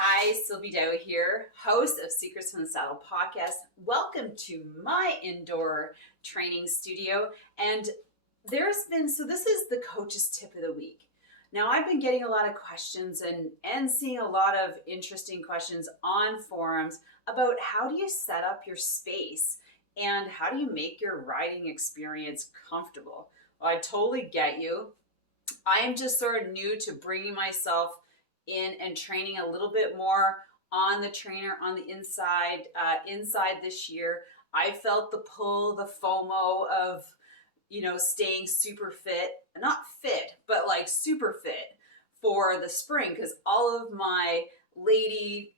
Hi, Sylvie here, host of Secrets from the Saddle podcast. Welcome to my indoor training studio. And this is the coach's tip of the week. Now, I've been getting a lot of questions and seeing a lot of interesting questions on forums about how do you set up your space and how do you make your riding experience comfortable. Well, I totally get you. I am just sort of new to bringing myself in and training a little bit more on the trainer on the inside. Inside this year, I felt the pull, the FOMO of, staying super fit, not fit, but like super fit for the spring because all of my ladies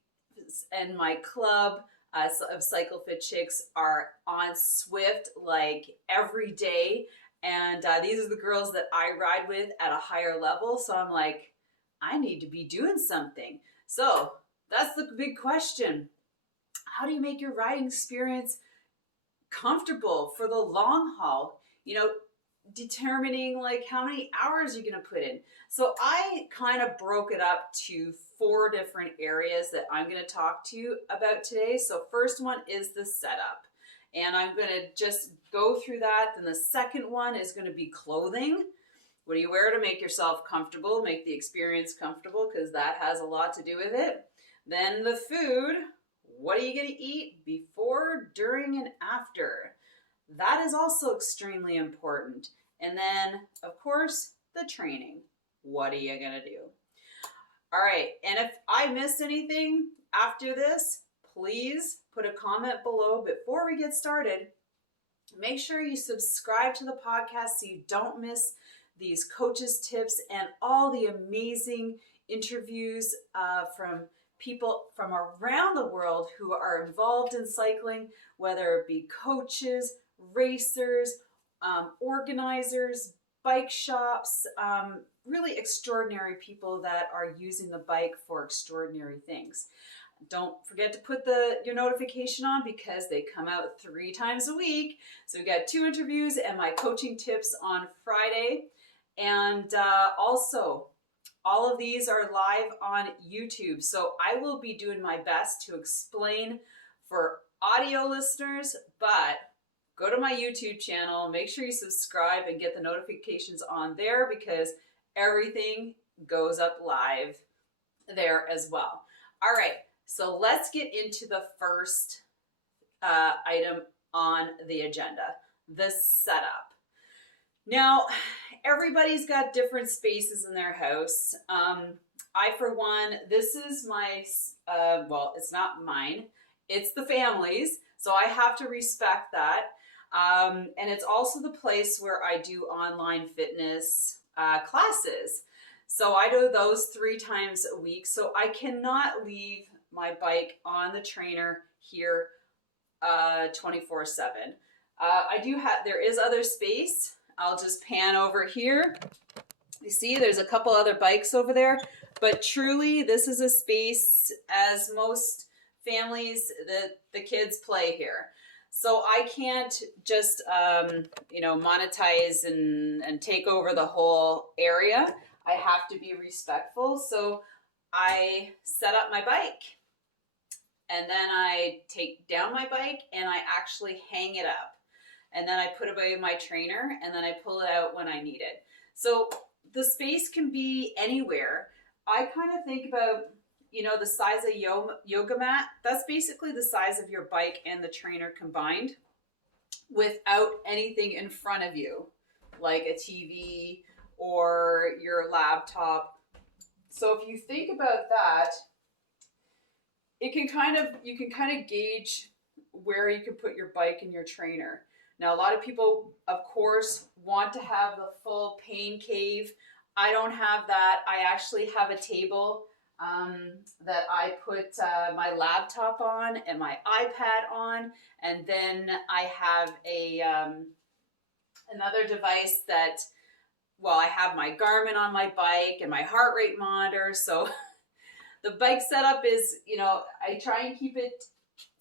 and my club of Cycle Fit chicks are on Swift like every day. And these are the girls that I ride with at a higher level. So I'm like, I need to be doing something. So that's the big question. How do you make your riding experience comfortable for the long haul? Determining like how many hours you're going to put in. So I kind of broke it up to 4 different areas that I'm going to talk to you about today. So first one is the setup. And I'm going to just go through that. Then the second one is going to be clothing. What do you wear to make yourself comfortable, make the experience comfortable, because that has a lot to do with it. Then the food. What are you going to eat before, during, and after? That is also extremely important. And then, of course, the training. What are you going to do? All right. And if I missed anything after this, please put a comment below. Before we get started, make sure you subscribe to the podcast so you don't miss these coaches' tips and all the amazing interviews from people from around the world who are involved in cycling, whether it be coaches, racers, organizers, bike shops, really extraordinary people that are using the bike for extraordinary things. Don't forget to put your notification on because they come out 3 times a week. So we got 2 interviews and my coaching tips on Friday. And also, all of these are live on YouTube. So I will be doing my best to explain for audio listeners, but go to my YouTube channel, make sure you subscribe and get the notifications on there because everything goes up live there as well. All right, so let's get into the first item on the agenda, the setup. Now, everybody's got different spaces in their house. I, for one, this is my, it's not mine, it's the family's, so I have to respect that. And it's also the place where I do online fitness classes. So I do those 3 times a week. So I cannot leave my bike on the trainer here 24/7. There is other space. I'll just pan over here. You see, there's a couple other bikes over there. But truly, this is a space, as most families, the kids play here. So I can't just, monetize and take over the whole area. I have to be respectful. So I set up my bike and then I take down my bike and I actually hang it up. And then I put away my trainer and then I pull it out when I need it. So the space can be anywhere. I kind of think about, the size of yoga mat. That's basically the size of your bike and the trainer combined without anything in front of you, like a TV or your laptop. So if you think about that, you can kind of gauge where you can put your bike and your trainer. Now, a lot of people, of course, want to have the full pain cave. I don't have that. I actually have a table that I put my laptop on and my iPad on, and then I have another device that, I have my Garmin on my bike and my heart rate monitor. So the bike setup is, I try and keep it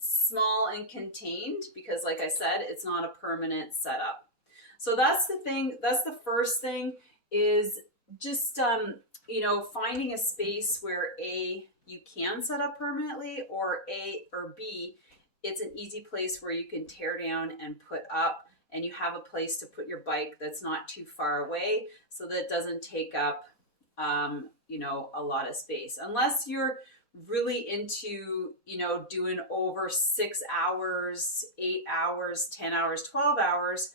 small and contained because, like I said, it's not a permanent setup. So that's the thing. That's the first thing is just, finding a space where you can set up permanently, or A or B, it's an easy place where you can tear down and put up, and you have a place to put your bike that's not too far away so that it doesn't take up, a lot of space. Unless you're really into, doing over 6 hours, 8 hours, 10 hours, 12 hours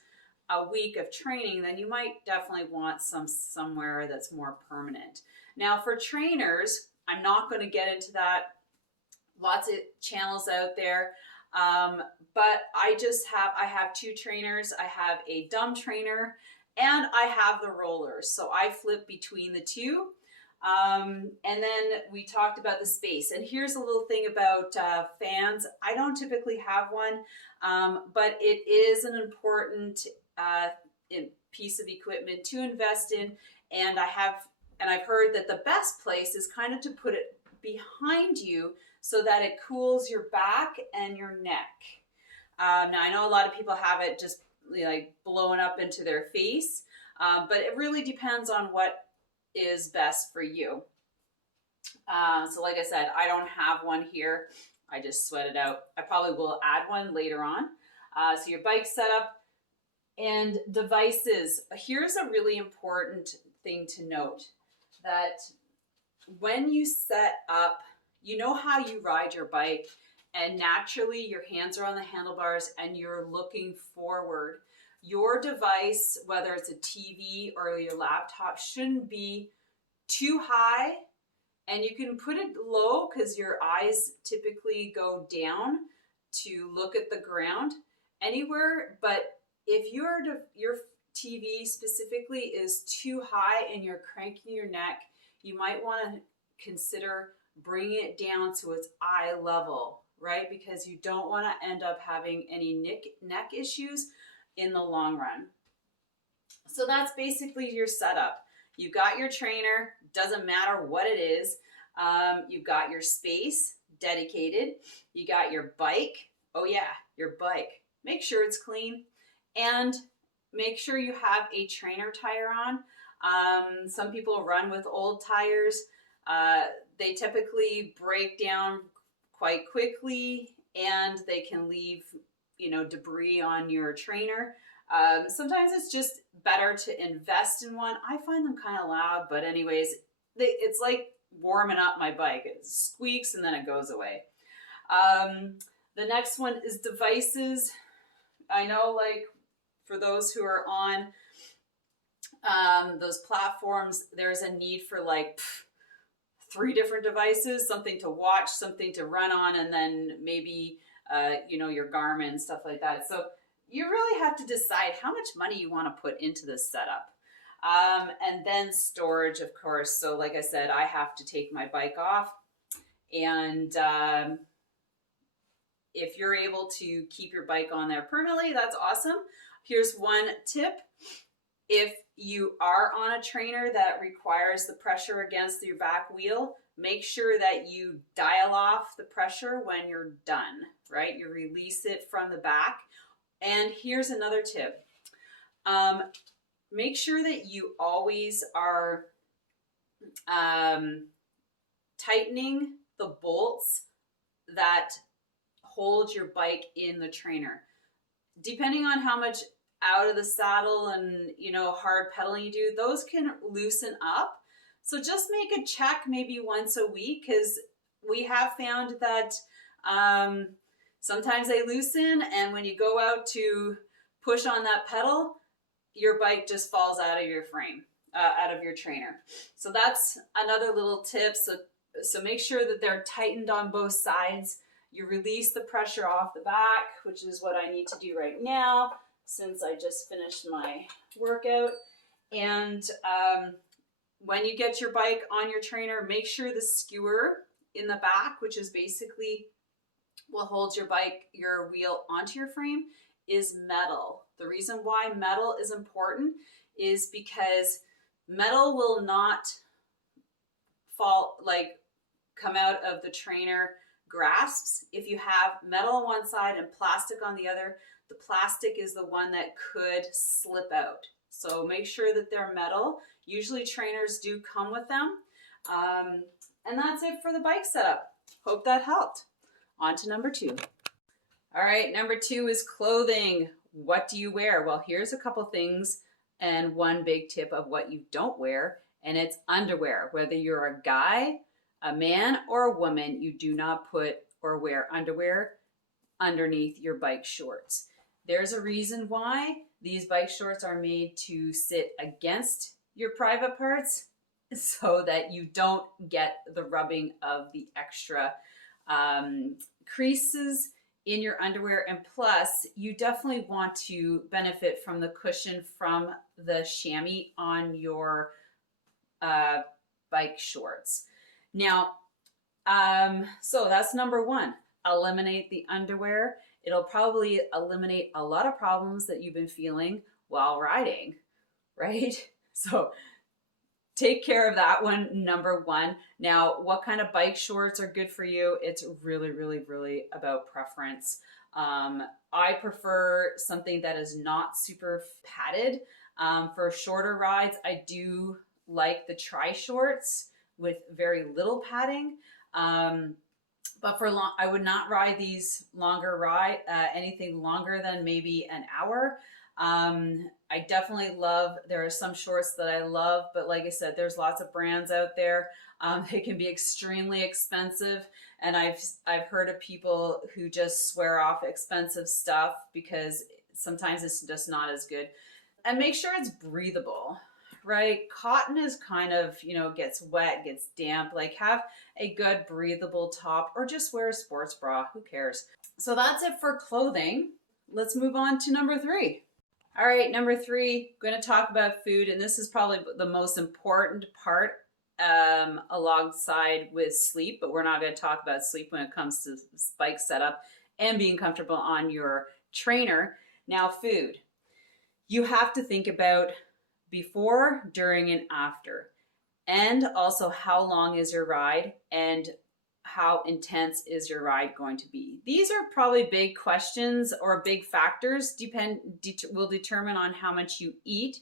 a week of training, then you might definitely want somewhere that's more permanent. Now for trainers, I'm not going to get into that. Lots of channels out there. But I have 2 trainers. I have a dumb trainer and I have the rollers. So I flip between the two. And then we talked about the space. And here's a little thing about fans. I don't typically have one, but it is an important piece of equipment to invest in. And I've heard that the best place is kind of to put it behind you so that it cools your back and your neck. Now I know a lot of people have it just like blowing up into their face, but it really depends on what is best for you. So like I said, I don't have one here. I just sweat it out. I probably will add one later on. So your bike setup and devices. Here's a really important thing to note, that when you set up, you know how you ride your bike and naturally your hands are on the handlebars and you're looking forward. Your device, whether it's a TV or your laptop, shouldn't be too high, and you can put it low because your eyes typically go down to look at the ground anywhere. But if your TV specifically is too high and you're cranking your neck, you might want to consider bringing it down to its eye level, right? Because you don't want to end up having any neck issues in the long run. So that's basically your setup. You've got your trainer, doesn't matter what it is. You've got your space dedicated. You got your bike. Oh yeah, your bike. Make sure it's clean, and make sure you have a trainer tire on. Some people run with old tires. They typically break down quite quickly and they can leave, debris on your trainer. Sometimes it's just better to invest in one. I find them kind of loud, but anyways, it's like warming up my bike. It squeaks and then it goes away. The next one is devices. I know, like, for those who are on those platforms, there's a need for like 3 different devices, something to watch, something to run on, and then maybe, your Garmin, stuff like that. So you really have to decide how much money you want to put into this setup. And then storage, of course. So like I said, I have to take my bike off, and if you're able to keep your bike on there permanently, that's awesome. Here's one tip. If you are on a trainer that requires the pressure against your back wheel, make sure that you dial off the pressure when you're done, right? You release it from the back. And here's another tip. Make sure that you always are tightening the bolts that hold your bike in the trainer. Depending on how much out of the saddle and hard pedaling you do, those can loosen up. So just make a check maybe once a week, because we have found that sometimes they loosen, and when you go out to push on that pedal, your bike just falls out of your frame, out of your trainer. So that's another little tip. So make sure that they're tightened on both sides. You release the pressure off the back, which is what I need to do right now, since I just finished my workout. And when you get your bike on your trainer, make sure the skewer in the back, which is basically what holds your wheel onto your frame, is metal. The reason why metal is important is because metal will not come out of the trainer grasps. If you have metal on one side and plastic on the other, the plastic is the one that could slip out. So make sure that they're metal. Usually trainers do come with them. And that's it for the bike setup. Hope that helped. On to number 2. All right, number 2 is clothing. What do you wear? Well, here's a couple things and one big tip of what you don't wear, and it's underwear. Whether you're a guy, a man, or a woman, you do not put or wear underwear underneath your bike shorts. There's a reason why these bike shorts are made to sit against your private parts so that you don't get the rubbing of the extra creases in your underwear. And plus, you definitely want to benefit from the cushion from the chamois on your bike shorts. Now, so that's number 1. Eliminate the underwear. It'll probably eliminate a lot of problems that you've been feeling while riding, right? So take care of that one, number 1. Now, what kind of bike shorts are good for you? It's really, really, really about preference. I prefer something that is not super padded. For shorter rides, I do like the tri-shorts with very little padding. But for long, I would not ride these anything longer than maybe an hour. I definitely love, there are some shorts that I love, but like I said, there's lots of brands out there. They can be extremely expensive. And I've heard of people who just swear off expensive stuff because sometimes it's just not as good. And make sure it's breathable, right? Cotton is kind of, gets wet, gets damp. Like, have a good breathable top, or just wear a sports bra. Who cares? So that's it for clothing. Let's move on to number 3. All right, number 3, going to talk about food. And this is probably the most important part alongside with sleep, but we're not going to talk about sleep when it comes to bike setup and being comfortable on your trainer. Now, food. You have to think about before, during, and after. And also, how long is your ride and how intense is your ride going to be? These are probably big questions, or big factors will determine on how much you eat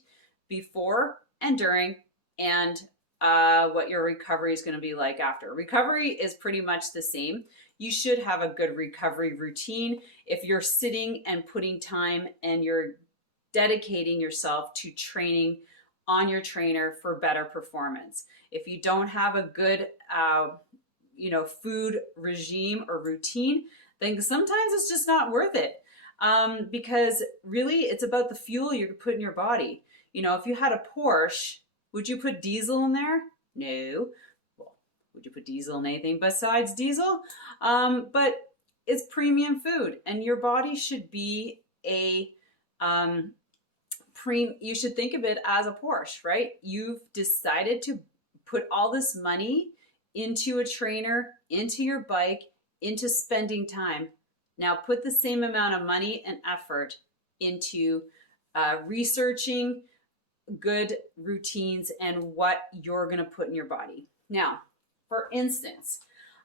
before and during, and what your recovery is going to be like after. Recovery is pretty much the same. You should have a good recovery routine. If you're sitting and putting time and you're dedicating yourself to training on your trainer for better performance. If you don't have a good food regime or routine, then sometimes it's just not worth it. Because really it's about the fuel you put in your body. If you had a Porsche, would you put diesel in there? No. Well, would you put diesel in anything besides diesel? But it's premium food, and your body should be you should think of it as a Porsche, right? You've decided to put all this money into a trainer, into your bike, into spending time. Now put the same amount of money and effort into researching good routines and what you're going to put in your body. Now, for instance,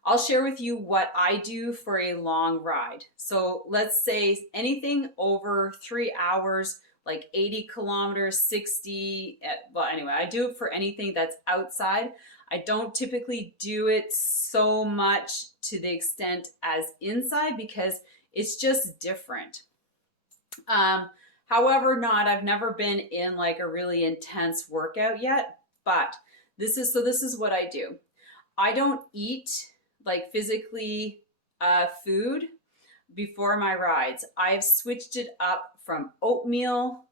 I'll share with you what I do for a long ride. So let's say anything over 3 hours, like 80 kilometers, 60. Anyway, I do it for anything that's outside. I don't typically do it so much to the extent as inside because it's just different. However, I've never been in like a really intense workout yet, but this is what I do. I don't eat like physically food before my rides. I've switched it up from oatmeal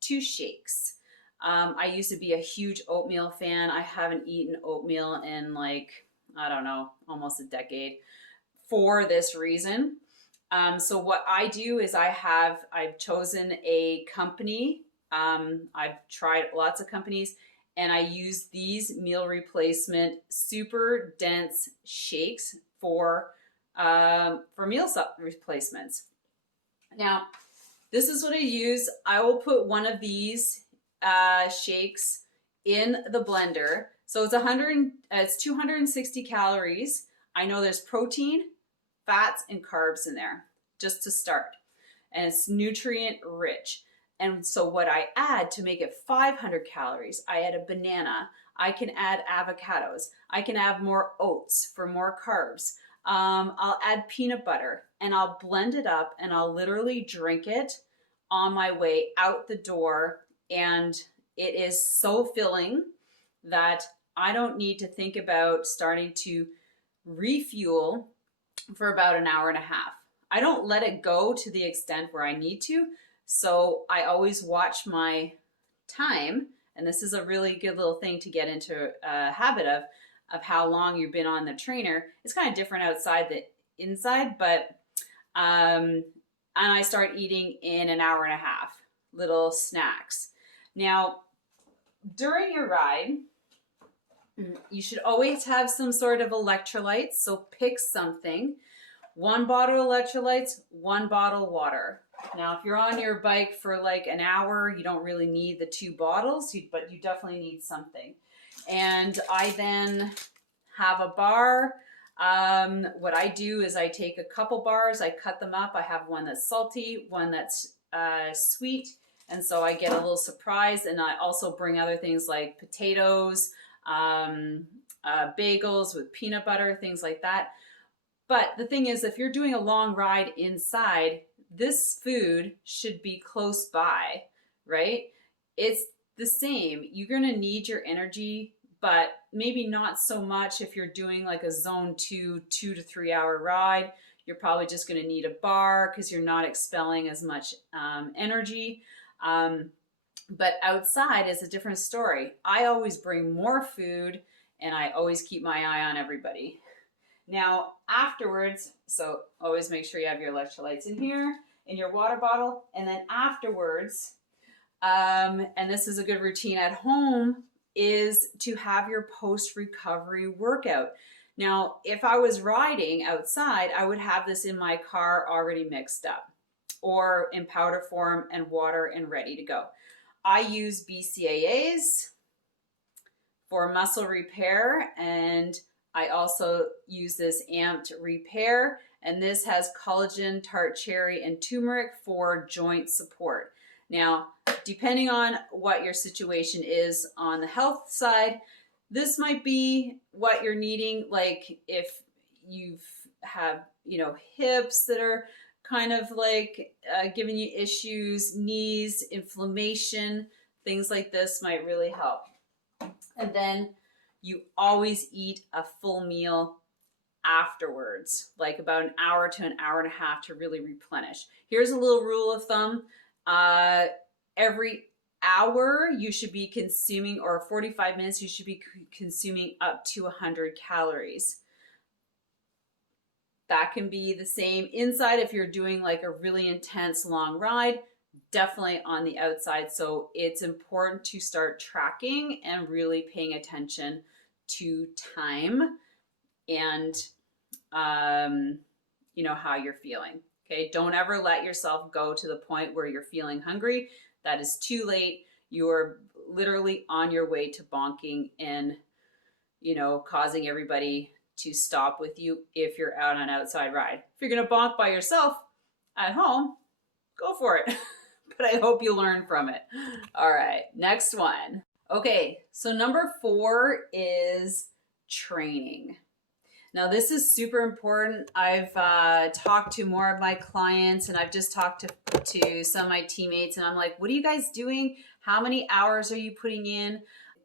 to shakes. I used to be a huge oatmeal fan. I haven't eaten oatmeal in almost a decade for this reason. So what I do is I've chosen a company. I've tried lots of companies, and I use these meal replacement super dense shakes for meal replacements. Now, this is what I use. I will put one of these shakes in the blender. So it's 260 calories. I know there's protein, fats, and carbs in there just to start. And it's nutrient rich. And so what I add to make it 500 calories, I add a banana, I can add avocados. I can add more oats for more carbs. I'll add peanut butter and I'll blend it up and I'll literally drink it on my way out the door. And it is so filling that I don't need to think about starting to refuel for about an hour and a half. I don't let it go to the extent where I need to. So I always watch my time. And this is a really good little thing to get into a habit of how long you've been on the trainer. It's kind of different outside the inside, but and I start eating in an hour and a half, little snacks. Now, during your ride, you should always have some sort of electrolytes. So pick something. 1 bottle electrolytes, 1 bottle water. Now, if you're on your bike for like an hour, you don't really need the 2 bottles, but you definitely need something. And I then have a bar. What I do is I take a couple bars, I cut them up. I have one that's salty, one that's sweet. And so I get a little surprise. And I also bring other things like potatoes, bagels with peanut butter, things like that. But the thing is, if you're doing a long ride inside, this food should be close by, right? It's the same. You're going to need your energy, but maybe not so much if you're doing like a zone 2 to 3 hour ride. You're probably just going to need a bar because you're not expelling as much energy. But outside is a different story. I always bring more food and I always keep my eye on everybody. Now, afterwards, so always make sure you have your electrolytes in here, in your water bottle, and then afterwards, and this is a good routine at home, is to have your post-recovery workout. Now, if I was riding outside, I would have this in my car already mixed up or in powder form and water and ready to go. I use BCAAs for muscle repair, and I also use this Amped Repair, and this has collagen, tart cherry, and turmeric for joint support. Now, depending on what your situation is on the health side, this might be what you're needing. Like if you have, hips that are kind of like giving you issues, knees, inflammation, things like this might really help. And then you always eat a full meal afterwards, like about an hour to an hour and a half to really replenish. Here's a little rule of thumb. Every hour you should be consuming, or 45 minutes, you should be consuming up to 100 calories. That can be the same inside if you're doing like a really intense long ride, definitely on the outside. So it's important to start tracking and really paying attention to time and how you're feeling. Okay, don't ever let yourself go to the point where you're feeling hungry. That is too late. You're literally on your way to bonking and causing everybody to stop with you if you're out on an outside ride. If you're gonna bonk by yourself at home, go for it. But I hope you learn from it. All right, next one. Okay, so number 4 is training. Now this is super important. I've talked to more of my clients, and I've just talked to some of my teammates, and I'm like, what are you guys doing? How many hours are you putting in?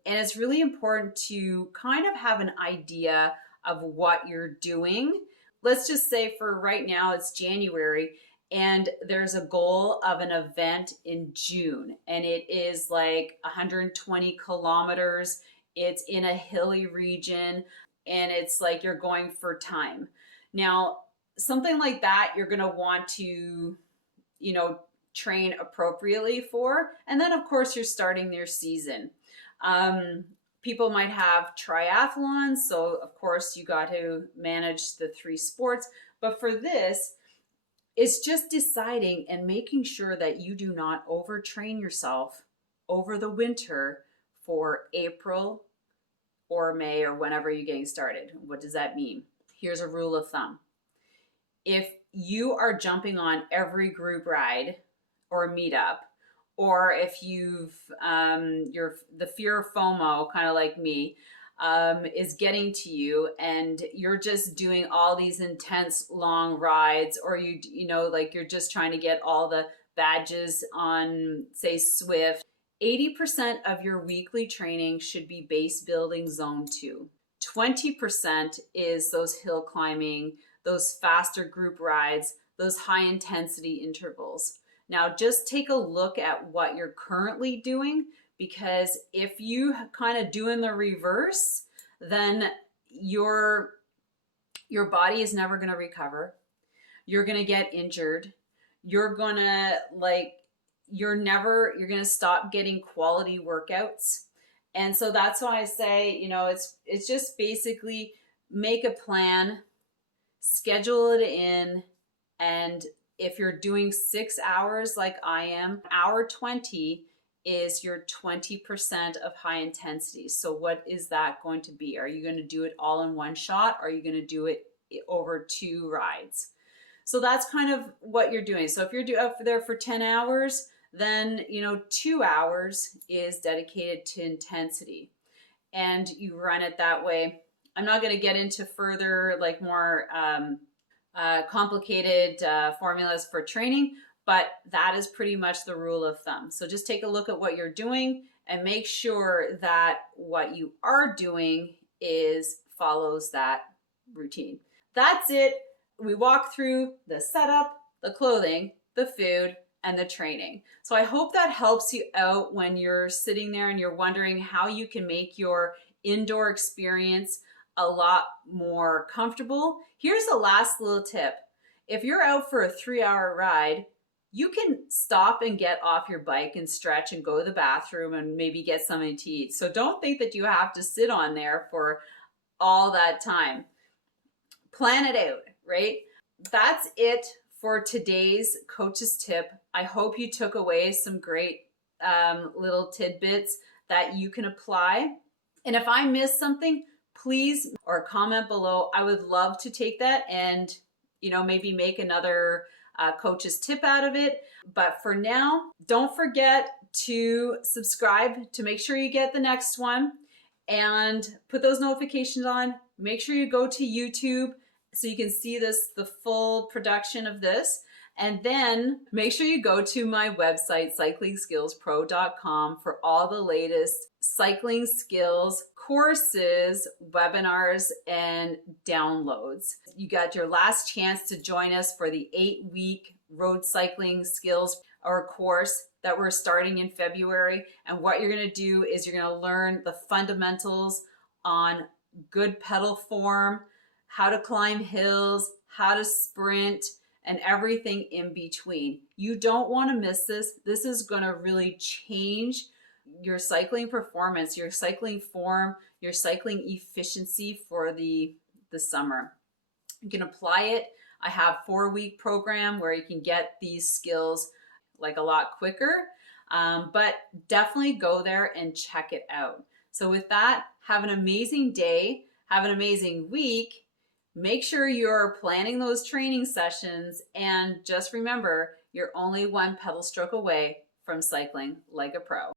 And it's really important to kind of have an idea of what you're doing. Let's just say for right now, it's January, and there's a goal of an event in June, and it is like 120 kilometers. It's in a hilly region, and it's like you're going for time. Now, something like that, you're going to want to, train appropriately for. And then, of course, you're starting your season. People might have triathlons, so of course you got to manage the 3 sports. But for this, it's just deciding and making sure that you do not overtrain yourself over the winter for April or May or whenever you're getting started. What does that mean? Here's a rule of thumb. If you are jumping on every group ride or meetup, or if the fear of FOMO, kind of like me, is getting to you, and you're just doing all these intense long rides, or like you're just trying to get all the badges on, say, Swift. 80% of your weekly training should be base building zone 2. 20% is those hill climbing, those faster group rides, those high intensity intervals. Now, just take a look at what you're currently doing, because if you kind of doing the reverse, then your body is never going to recover. You're going to get injured. You're going to stop getting quality workouts. And so that's why I say, it's just basically make a plan, schedule it in, and if you're doing 6 hours like I am, hour 20 is your 20% of high intensity. So what is that going to be? Are you going to do it all in one shot? Or are you going to do it over 2 rides? So that's kind of what you're doing. So if you're up there for 10 hours, then 2 hours is dedicated to intensity, and you run it that way. I'm not going to get into further, like, more complicated formulas for training, but that is pretty much the rule of thumb. So just take a look at what you're doing and make sure that what you are doing follows that routine. That's it. We walk through the setup, the clothing, the food, and the training. So I hope that helps you out when you're sitting there and you're wondering how you can make your indoor experience a lot more comfortable. Here's the last little tip. If you're out for a 3-hour ride, you can stop and get off your bike and stretch and go to the bathroom and maybe get something to eat. So don't think that you have to sit on there for all that time. Plan it out, right? That's it for today's coach's tip. I hope you took away some great little tidbits that you can apply. And if I missed something, please, or comment below. I would love to take that and maybe make another coach's tip out of it. But for now, don't forget to subscribe to make sure you get the next one, and put those notifications on. Make sure you go to YouTube so you can see the full production of this. And then make sure you go to my website, cyclingskillspro.com, for all the latest cycling skills, courses, webinars, and downloads. You got your last chance to join us for the 8-week road cycling skills or course that we're starting in February. And what you're going to do is you're going to learn the fundamentals on good pedal form, how to climb hills, how to sprint, and everything in between. You don't want to miss this. This is going to really change your cycling performance, your cycling form, your cycling efficiency for the summer. You can apply it. I have a 4-week program where you can get these skills like a lot quicker, but definitely go there and check it out. So with that, have an amazing day. Have an amazing week. Make sure you're planning those training sessions, and just remember, you're only one pedal stroke away from cycling like a pro.